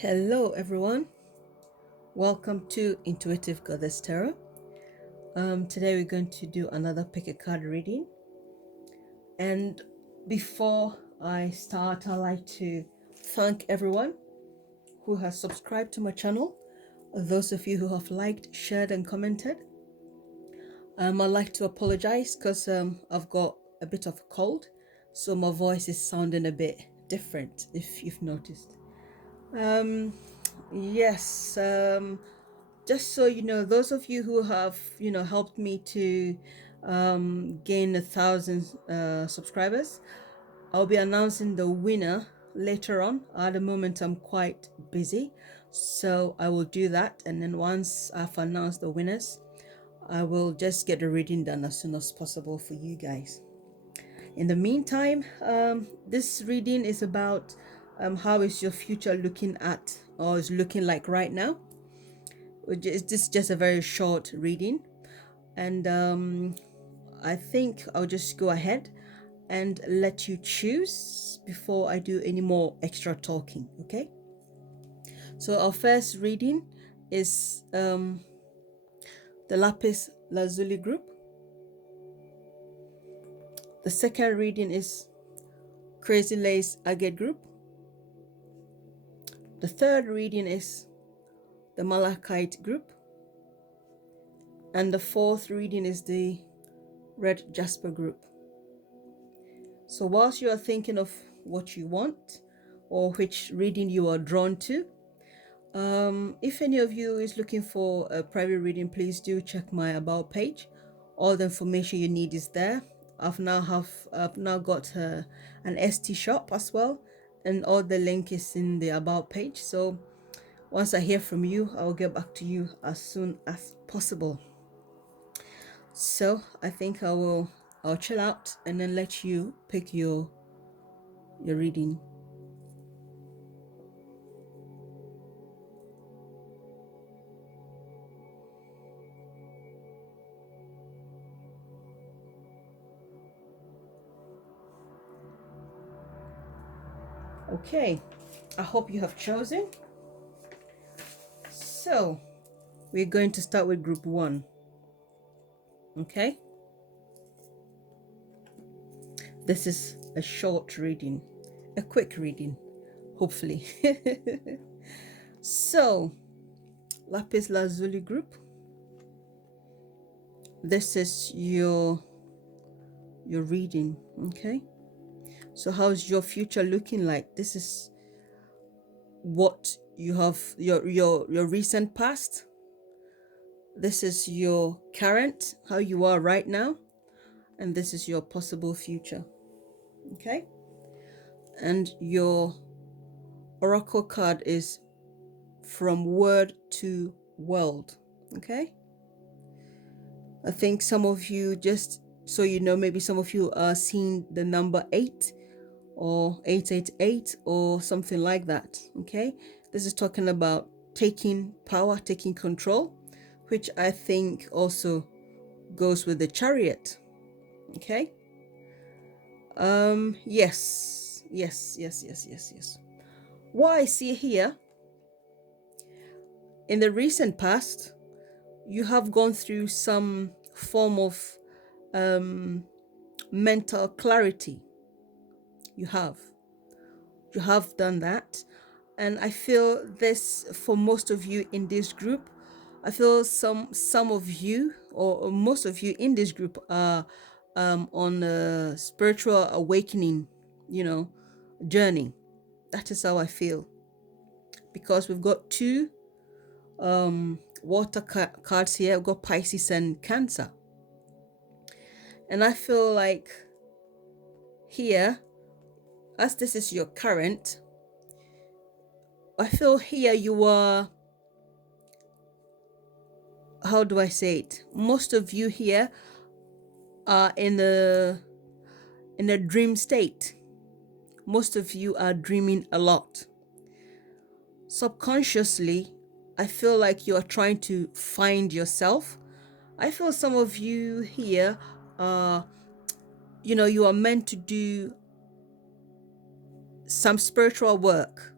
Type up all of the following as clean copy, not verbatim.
Hello everyone, welcome to Intuitive Goddess Tarot. Today we're going to do another pick a card reading, and before I start, I'd like to thank everyone who has subscribed to my channel, those of you who have liked, shared and commented. I'd like to apologize because I've got a bit of a cold, so my voice is sounding a bit different if you've noticed. Yes, just so you know, those of you who have helped me to gain 1,000 subscribers, I'll be announcing the winner later on. At the moment I'm quite busy, so I will do that, and then once I've announced the winners, I will just get the reading done as soon as possible for you guys. In the meantime, this reading is about how is your future looking at, or is looking like right now. This is just a very short reading, and I think I'll just go ahead and let you choose before I do any more extra talking. Okay, so our first reading is the Lapis Lazuli group. The second reading is Crazy Lace Agate group. The third reading is the Malachite group, and the fourth reading is the Red Jasper group. So whilst you are thinking of what you want or which reading you are drawn to, if any of you is looking for a private reading, please do check my about page. All the information you need is there. I've now got an Esty shop as well, and all the link is in the about page. So once I hear from you, I will get back to you as soon as possible. So I think I'll chill out and then let you pick your reading. Okay, I hope you have chosen. So we're going to start with group 1. Okay, this is a short reading, a quick reading, hopefully. So Lapis Lazuli group, this is your reading. Okay, so how's your future looking like? This is what you have, your recent past. This is your current, how you are right now, and this is your possible future. Okay, and your oracle card is from word to world. Okay, I think some of you, just so you know, maybe some of you are seeing the number 8 or 888 or something like that. Okay, this is talking about taking power, taking control, which I think also goes with the Chariot. Okay, yes. What I see here, in the recent past, you have gone through some form of mental clarity. You have done that, and I feel this for most of you in this group. I feel some of you, or most of you in this group, are on a spiritual awakening, journey. That is how I feel, because we've got two water cards here. We've got Pisces and Cancer, and I feel like here, as this is your current, I feel here you are, how do I say it? Most of you here are in a dream state. Most of you are dreaming a lot. Subconsciously, I feel like you are trying to find yourself. I feel some of you here are, you are meant to do some spiritual work,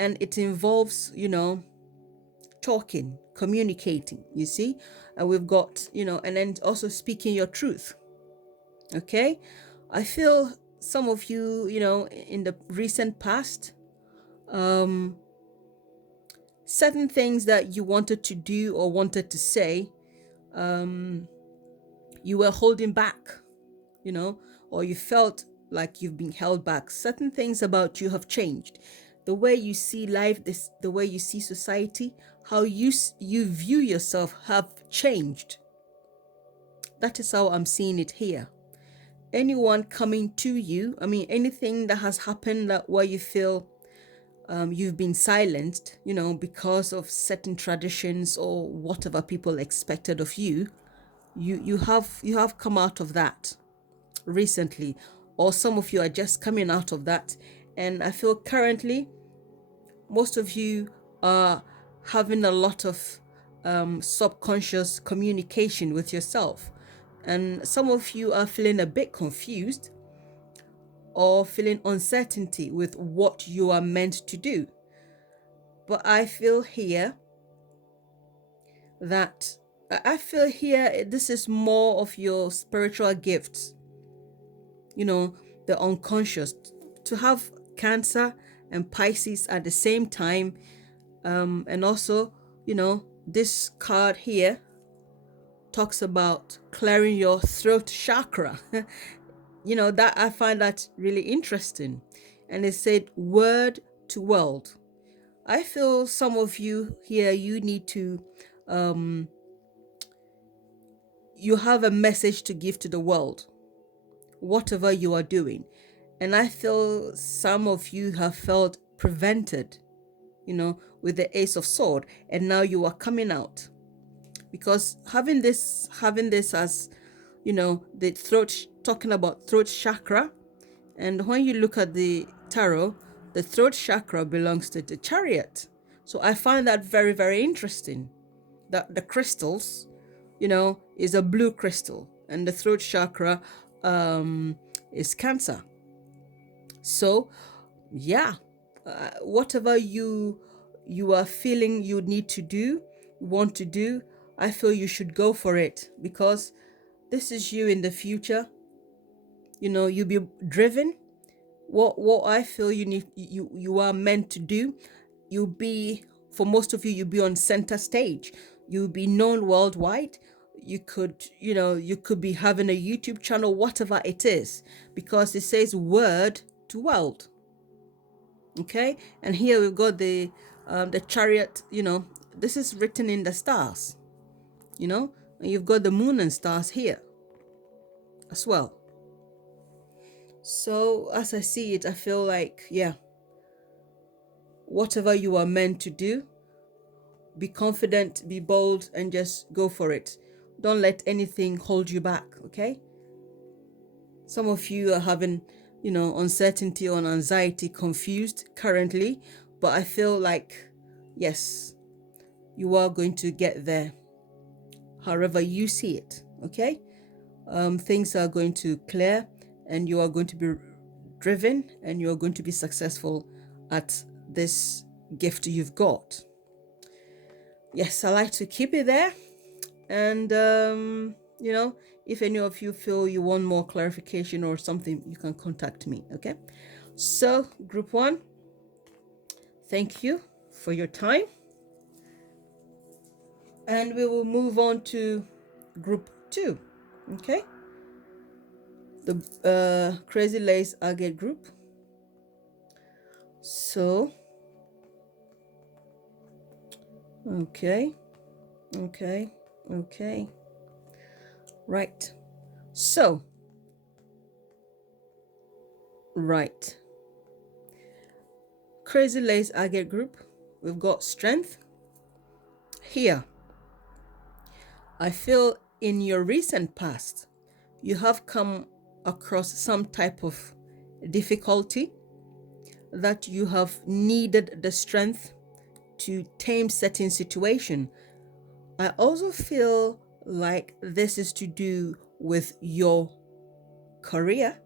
and it involves, talking, communicating, you see. And we've got, and then also speaking your truth. Okay. I feel some of you, in the recent past, certain things that you wanted to do or wanted to say, you were holding back, or you felt like you've been held back. Certain things about you have changed. The way you see life, the way you see society, how you view yourself have changed. That is how I'm seeing it here. Anyone coming to you, anything that has happened that where you feel you've been silenced, because of certain traditions or whatever people expected of you, you have come out of that recently, or some of you are just coming out of that. And I feel currently most of you are having a lot of subconscious communication with yourself, and some of you are feeling a bit confused or feeling uncertainty with what you are meant to do. But I feel here this is more of your spiritual gifts, the unconscious. To have Cancer and Pisces at the same time, and also, this card here talks about clearing your throat chakra. That I find that really interesting. And it said word to world. I feel some of you here, you need to, you have a message to give to the world, whatever you are doing. And I feel some of you have felt prevented, with the Ace of Sword, and now you are coming out. Because having this as, the throat, talking about throat chakra, and when you look at the tarot, the throat chakra belongs to the Chariot. So I find that very, very interesting, that the crystals, is a blue crystal, and the throat chakra is Cancer. So yeah, whatever you are feeling you need to do, want to do, I feel you should go for it, because this is you in the future. You'll be driven. What I feel you are meant to do, you'll be, for most of you, you'll be on center stage. You'll be known worldwide. You could be having a YouTube channel, whatever it is, because it says word to world. Okay. And here we've got the Chariot. This is written in the stars, and you've got the moon and stars here as well. So as I see it, I feel like, yeah, whatever you are meant to do, be confident, be bold, and just go for it. Don't let anything hold you back. Okay. Some of you are having, uncertainty or anxiety, confused currently, but I feel like, yes, you are going to get there however you see it. Okay. Things are going to clear, and you are going to be driven, and you are going to be successful at this gift you've got. Yes, I like to keep it there. And if any of you feel you want more clarification or something, you can contact me. Okay. So group 1, thank you for your time, and we will move on to group 2. Okay. The Crazy Lace Agate group. So okay. Right. So right. Crazy Lace Agate group, we've got strength here. I feel in your recent past, you have come across some type of difficulty that you have needed the strength to tame certain situation. I also feel like this is to do with your career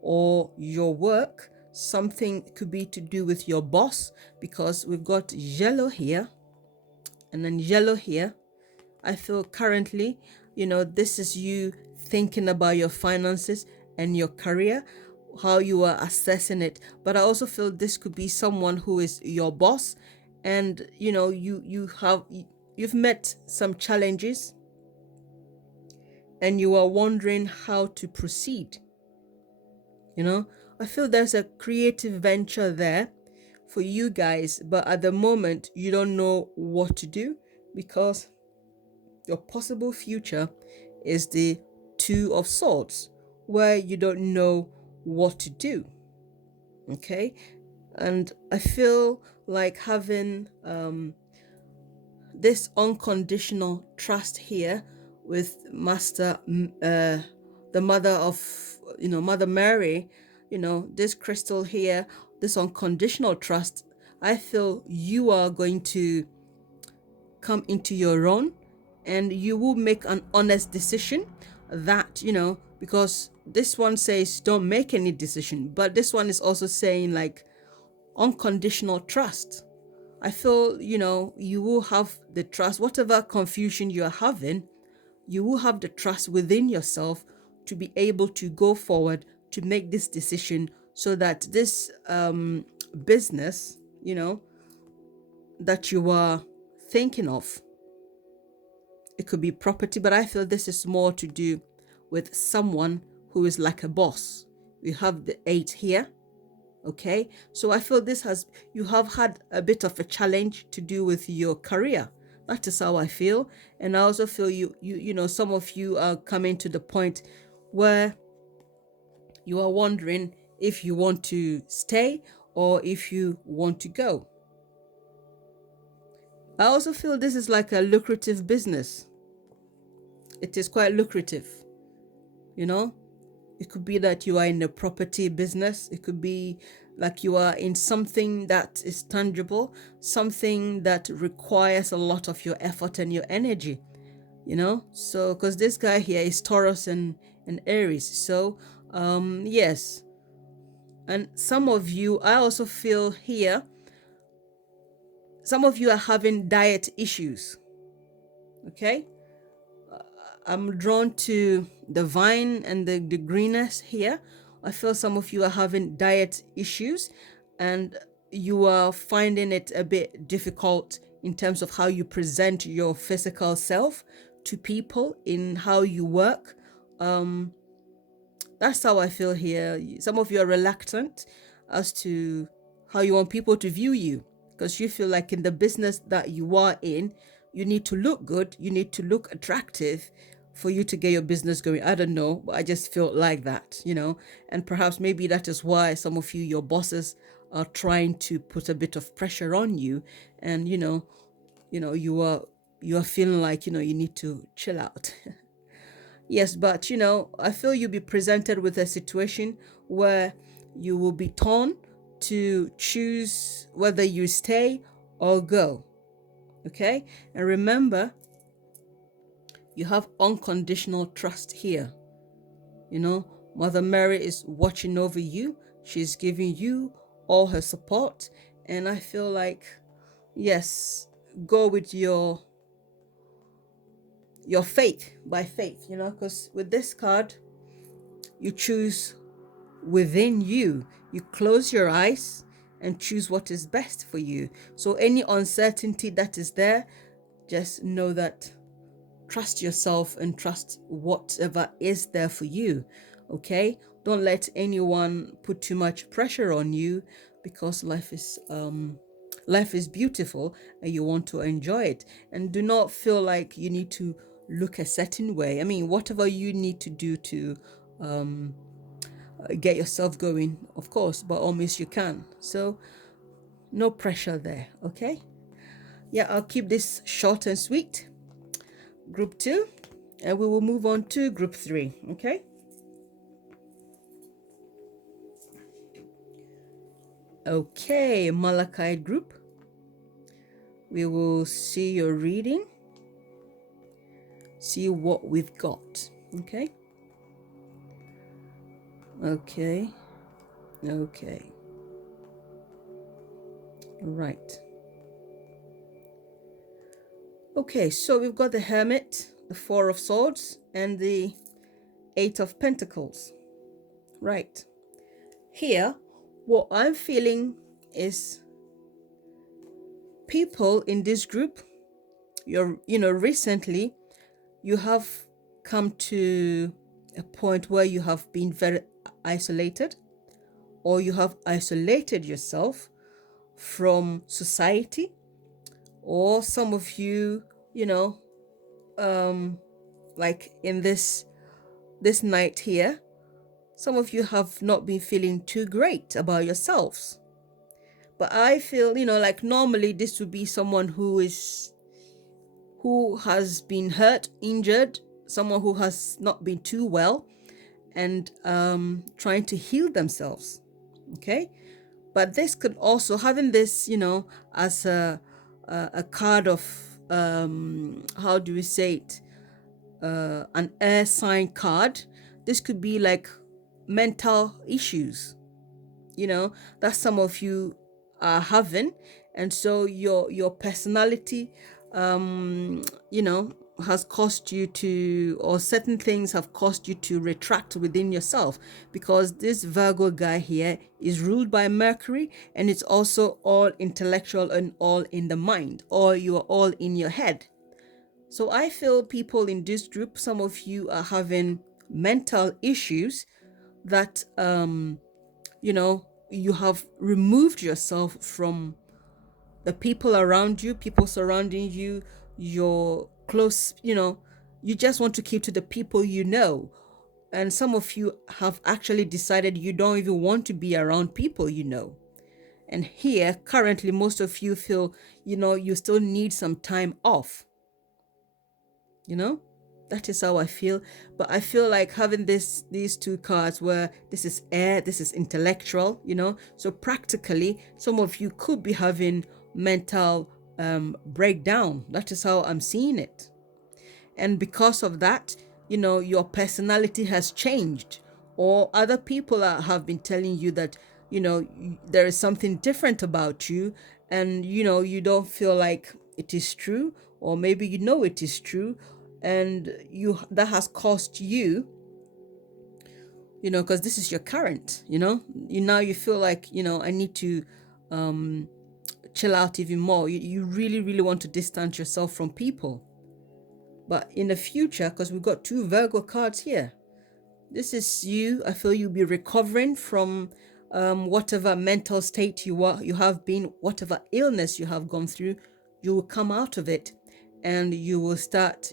or your work. something could be to do with your boss, because we've got yellow here and then yellow here. I feel currently, this is you thinking about your finances and your career, how you are assessing it. But I also feel this could be someone who is your boss, and you've met some challenges and you are wondering how to proceed. I feel there's a creative venture there for you guys, but at the moment you don't know what to do, because your possible future is the Two of Swords, where you don't know what to do. Okay, and I feel like having this unconditional trust here with the mother of, Mother Mary, this crystal here, this unconditional trust. I feel you are going to come into your own, and you will make an honest decision that, because this one says don't make any decision, but this one is also saying like unconditional trust. I feel, you will have the trust, whatever confusion you are having, you will have the trust within yourself to be able to go forward to make this decision, so that this business, that you are thinking of, it could be property, but I feel this is more to do with someone who is like a boss. We have the 8 here. Okay, so I feel you have had a bit of a challenge to do with your career. That is how I feel. And I also feel some of you are coming to the point where you are wondering if you want to stay or if you want to go. I also feel this is like a lucrative business. It is quite lucrative, It could be that you are in a property business. It could be like you are in something that is tangible, something that requires a lot of your effort and your energy, So, because this guy here is Taurus and Aries. So, yes. And some of you, I also feel here, some of you are having diet issues. Okay? I'm drawn to the vine and the greenness here. I feel some of you are having diet issues, and you are finding it a bit difficult in terms of how you present your physical self to people, in how you work. That's how I feel here. Some of you are reluctant as to how you want people to view you, because you feel like in the business that you are in, you need to look good, you need to look attractive for you to get your business going. I don't know, but I just feel like that, and perhaps maybe that is why some of you, your bosses, are trying to put a bit of pressure on you, and you are feeling like you need to chill out. Yes, but I feel you'll be presented with a situation where you will be torn to choose whether you stay or go. Okay? And remember, you have unconditional trust here. Mother Mary is watching over you. She's giving you all her support. And I feel like, yes, go with your faith, by faith, because with this card, you choose within you. You close your eyes and choose what is best for you. So any uncertainty that is there, just know that, trust yourself and trust whatever is there for you. Okay, don't let anyone put too much pressure on you, because life is beautiful and you want to enjoy it. And do not feel like you need to look a certain way. I mean, whatever you need to do to get yourself going, of course, by all means you can. So no pressure there. Okay, yeah, I'll keep this short and sweet. Group 2, and we will move on to group 3. Okay, Malachite group, we will see your reading, see what we've got. Okay. Right. Okay, so we've got the Hermit, the Four of Swords, and the Eight of Pentacles. Right. Here, what I'm feeling is people in this group, recently you have come to a point where you have been very isolated, or you have isolated yourself from society, or some of you, like in this night here, some of you have not been feeling too great about yourselves. But I feel, like normally this would be someone who has been hurt, injured, someone who has not been too well, and trying to heal themselves. Okay, but this could also, having this, as a card of, how do we say it, an air sign card. This could be like mental issues, that some of you are having, and so your personality, has caused you to, or certain things have caused you to retract within yourself, because this Virgo guy here is ruled by Mercury, and it's also all intellectual and all in the mind, or you are all in your head. So I feel people in this group, some of you are having mental issues that you have removed yourself from the people around you, people surrounding you, your close, you just want to keep to the people you know. And some of you have actually decided you don't even want to be around people you know. And here, currently, most of you feel, you still need some time off. That is how I feel. But I feel like having these two cards, where this is air, this is intellectual, so practically some of you could be having mental breakdown. That is how I'm seeing it. And because of that, your personality has changed, or other people have been telling you that, there is something different about you, and you don't feel like it is true, or maybe it is true, and that has caused you, because this is your current, now you feel like, I need to chill out even more. You really, really want to distance yourself from people. But in the future, because we've got two Virgo cards here, this is you. I feel you'll be recovering from whatever mental state you have been, whatever illness you have gone through. You will come out of it, and you will start,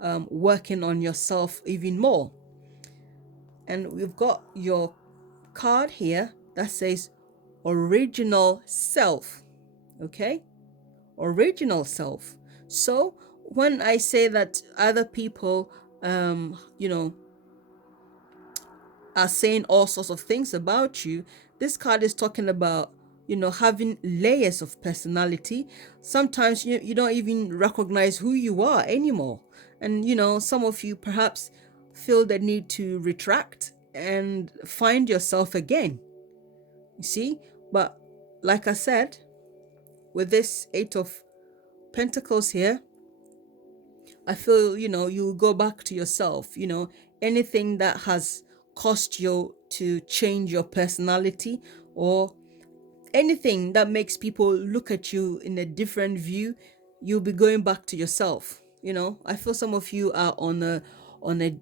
working on yourself even more. And we've got your card here that says original self. Okay, original self. So when I say that other people, are saying all sorts of things about you, this card is talking about, having layers of personality. Sometimes you don't even recognize who you are anymore. And, some of you perhaps feel the need to retract and find yourself again. You see? But like I said, with this Eight of Pentacles here, I feel, you go back to yourself, anything that has caused you to change your personality, or anything that makes people look at you in a different view, you'll be going back to yourself. I feel some of you are on a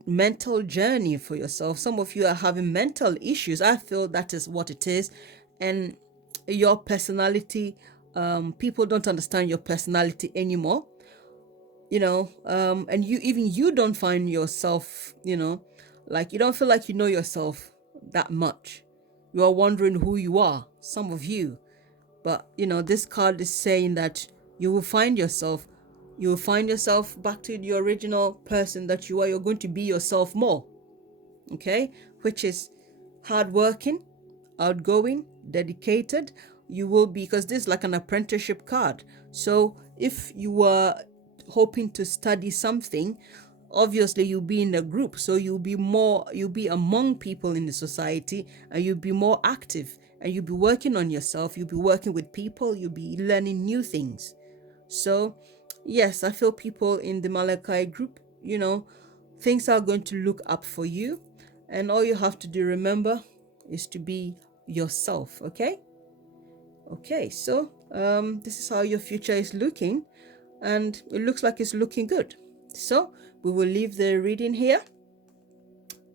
mental journey for yourself. Some of you are having mental issues. I feel that is what it is. And your personality, people don't understand your personality anymore, and you don't find yourself, like you don't feel like you know yourself that much. You are wondering who you are, some of you. But this card is saying that you will find yourself back to the original person that you are. You're going to be yourself more. Okay, which is hardworking, outgoing, dedicated. You will be, because this is like an apprenticeship card. So if you were hoping to study something, obviously you'll be in a group, so you'll be among people in the society, and you'll be more active, and you'll be working on yourself, you'll be working with people, you'll be learning new things. So yes, I feel people in the Malachite group, things are going to look up for you, and all you have to do, remember, is to be yourself. Okay, so this is how your future is looking, and it looks like it's looking good. So we will leave the reading here,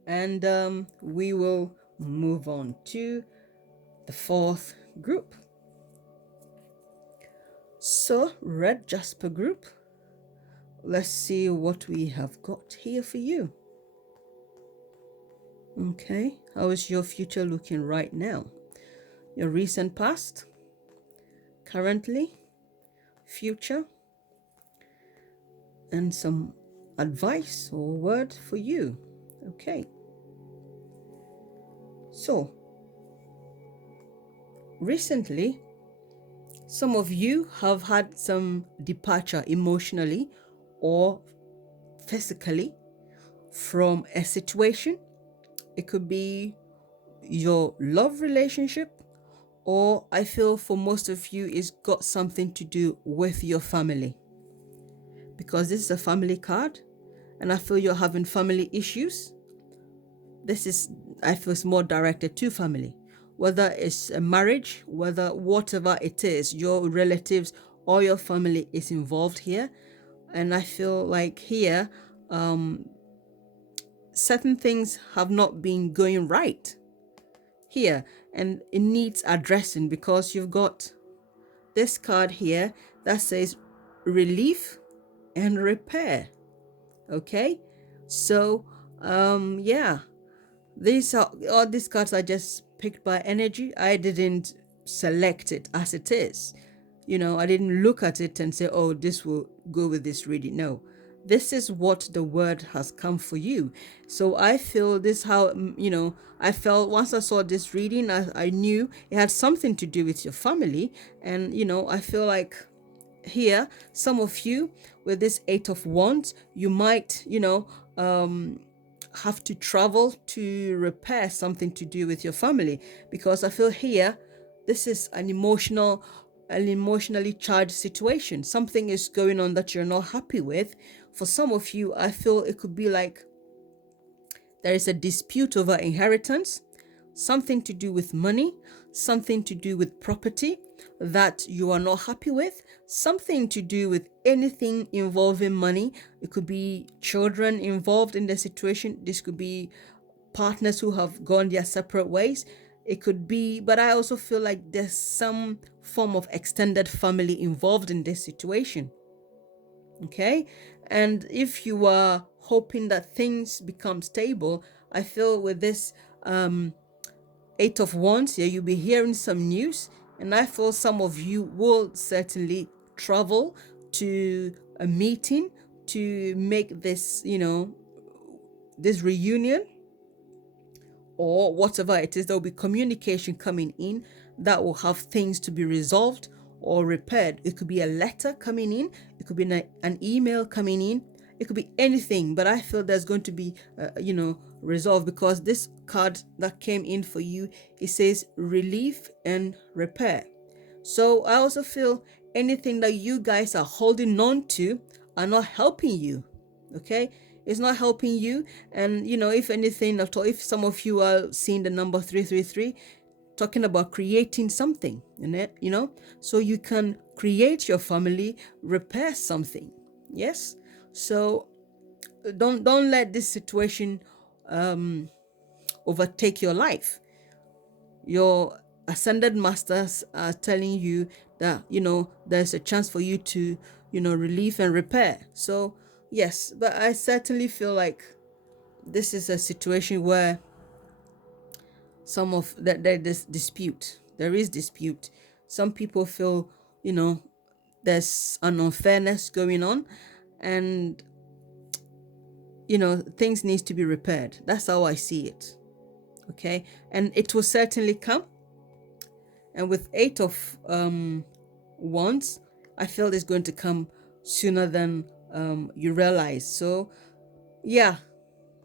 and we will move on to the fourth group. So, red Jasper group, let's see what we have got here for you. Okay, how is your future looking right now? Your recent past, currently, future, and some advice or word for you. Okay, so recently, some of you have had some departure emotionally or physically from a situation. It could be your love relationship, or I feel for most of you it's got something to do with your family, because this is a family card, and I feel you're having family issues. This is, I feel, it's more directed to family, whether it's a marriage, whatever it is, your relatives or your family is involved here. And I feel like here, certain things have not been going right here, and it needs addressing, because you've got this card here that says relief and repair. Okay, so yeah, all these cards are just picked by energy. I didn't select it as it is. I didn't look at it and say, oh, this will go with this reading. No, this is what the word has come for you. So I feel this how, I felt once I saw this reading, I knew it had something to do with your family. And, I feel like here, some of you with this Eight of Wands, you might, have to travel to repair something to do with your family, because I feel here this is an emotionally charged situation. Something is going on that you're not happy with. For some of you, I feel it could be like there is a dispute over inheritance, something to do with money, something to do with property that you are not happy with, something to do with anything involving money. It could be children involved in the situation. This could be partners who have gone their separate ways. It could be, but I also feel like there's some form of extended family involved in this situation. Okay, and if you are hoping that things become stable, I feel with this Eight of Wands here, you'll be hearing some news, and I feel some of you will certainly travel to a meeting to make this, this reunion, or whatever it is. There'll be communication coming in that will have things to be resolved or repaired. It could be a letter coming in, it could be an email coming in, it could be anything, but I feel there's going to be resolved, because this card that came in for you, it says relief and repair. So I also feel anything that you guys are holding on to are not helping you. Okay, it's not helping you. And if anything at all, if some of you are seeing the number 333, talking about creating something in it, so you can create your family, repair something. Yes, so don't let this situation overtake your life. Your ascended masters are telling you that there's a chance for you to relieve and repair. So yes, but I certainly feel like this is a situation where some of that there is dispute. Some people feel there's an unfairness going on, and things needs to be repaired. That's how I see it. Okay, and it will certainly come. And with Eight of Wands, I feel it's going to come sooner than you realize. So yeah,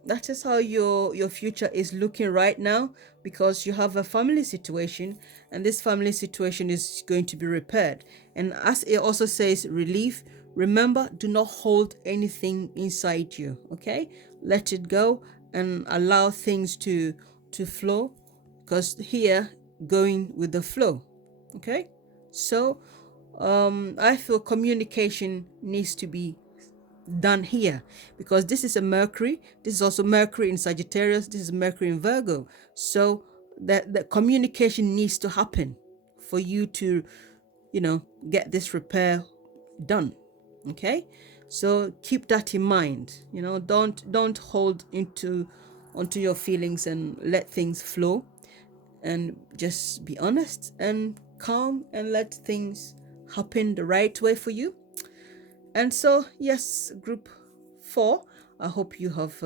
that is how your future is looking right now, because you have a family situation, and this family situation is going to be repaired. And as it also says, relief. Remember, do not hold anything inside you. Okay, let it go and allow things to flow, because here, going with the flow. Okay, so I feel communication needs to be done here, because this is a Mercury. This is also Mercury in Sagittarius. This is Mercury in Virgo. So the communication needs to happen for you to, get this repair done. Okay, so keep that in mind. Don't hold onto your feelings, and let things flow, and just be honest and calm, and let things happen the right way for you. And so, yes, group 4, I hope you have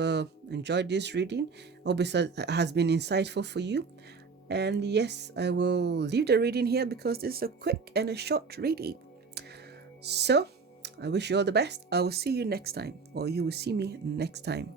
enjoyed this reading. I hope it has been insightful for you. And yes, I will leave the reading here, because it's a quick and a short reading. So, I wish you all the best. I will see you next time, or you will see me next time.